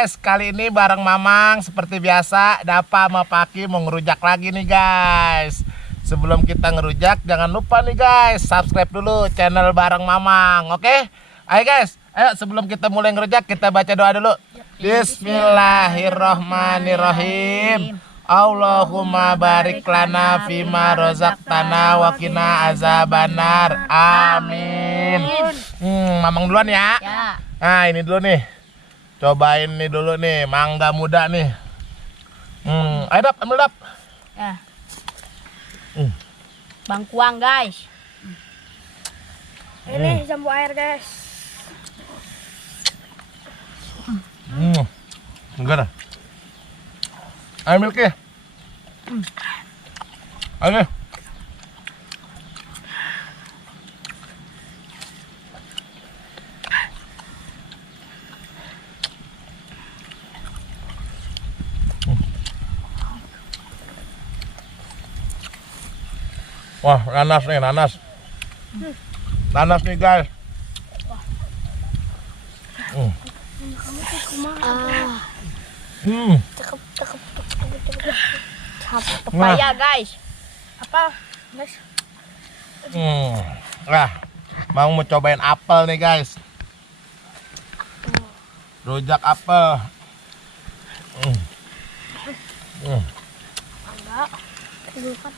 guys, kali ini bareng Mamang seperti biasa, Dapa sama Paki mau ngerujak lagi nih guys. Sebelum kita ngerujak, jangan lupa nih guys, subscribe dulu channel bareng Mamang, oke? Ayo guys, ayo sebelum kita mulai ngerujak, kita baca doa dulu. Bismillahirrohmanirrohim. Allahumma barik lana fima rozaqtana wa qina azabannar. Amin. Mamang duluan ya. Nah, ini dulu nih. Cobain nih dulu nih, mangga muda nih. Ayo Dap, ambil Dap. Ya. Bangkuang guys. Ini jambu air guys. Enggak dah. Ayo Milky. Ayo. Wah, nanas nih, nanas. Nanas nih, guys. Pepaya guys. Apa guys? Nah, mau cobain apel nih, guys. Rujak apel. Enggak. Bukan.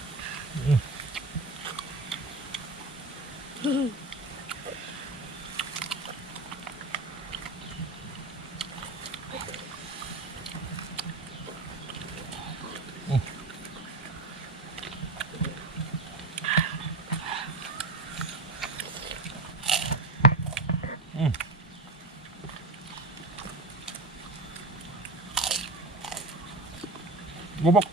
Gubuk.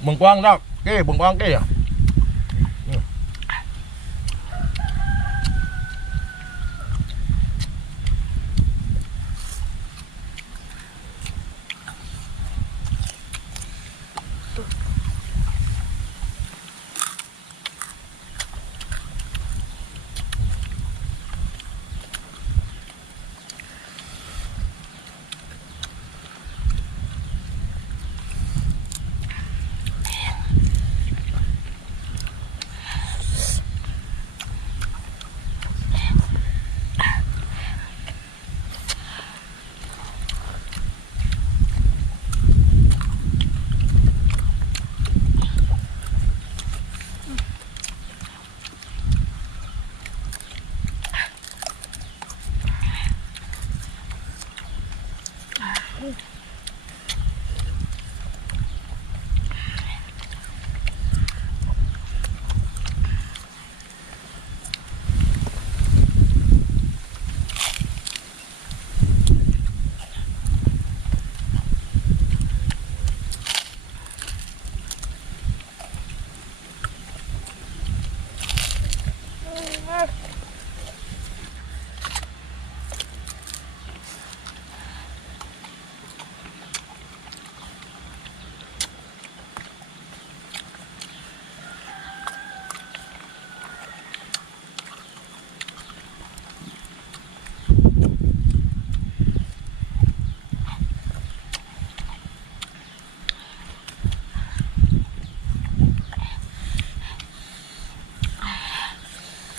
Bengkuang Dap, bengkuang ya.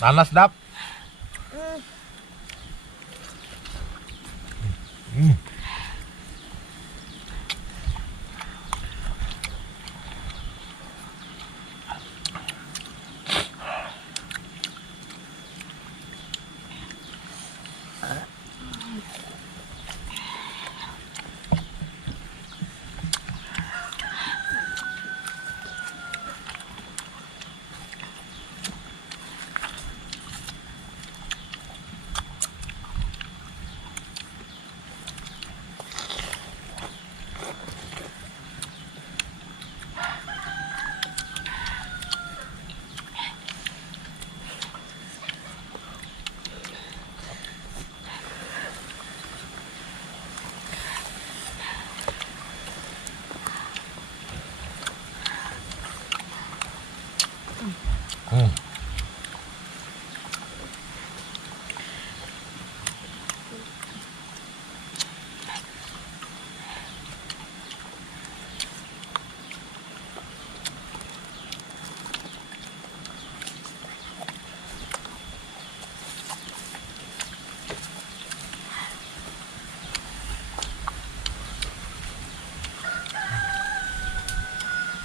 Nanas Dap.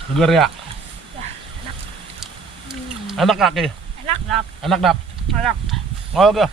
Seger ya. Enak gak, Ki? Enak. Enak dap. Enak. Oke.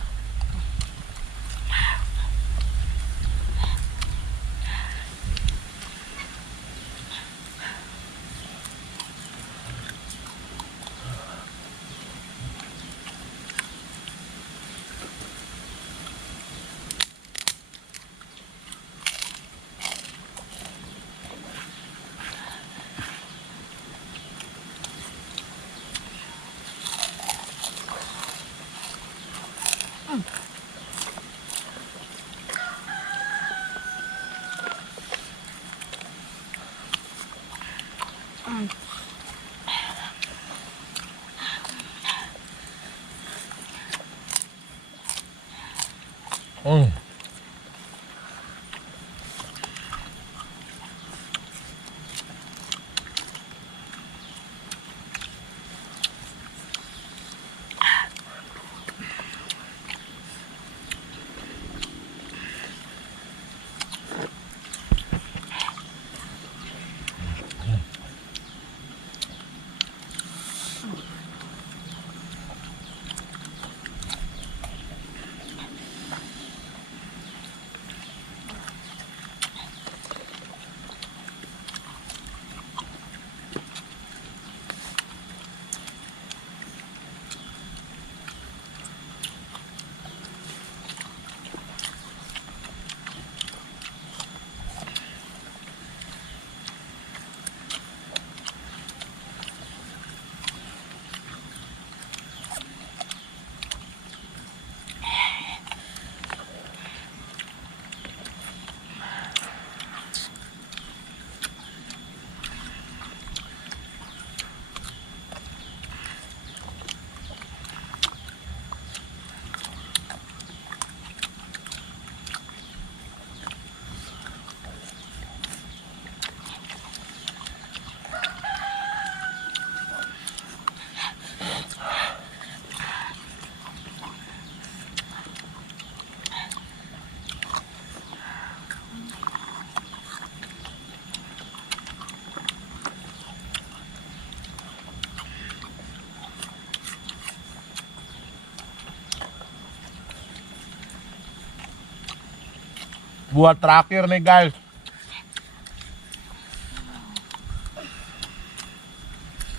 Buat terakhir nih guys.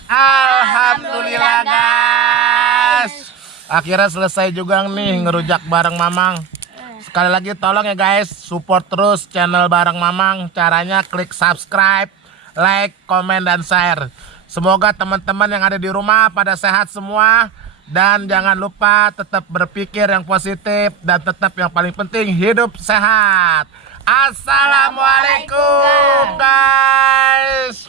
Alhamdulillah guys. Akhirnya selesai juga nih ngerujak bareng Mamang. Sekali lagi tolong ya guys, support terus channel bareng Mamang. Caranya klik subscribe, like, komen, dan share. Semoga teman-teman yang ada di rumah pada sehat semua. Dan jangan lupa tetap berpikir yang positif. Dan tetap yang paling penting hidup sehat. Assalamualaikum guys.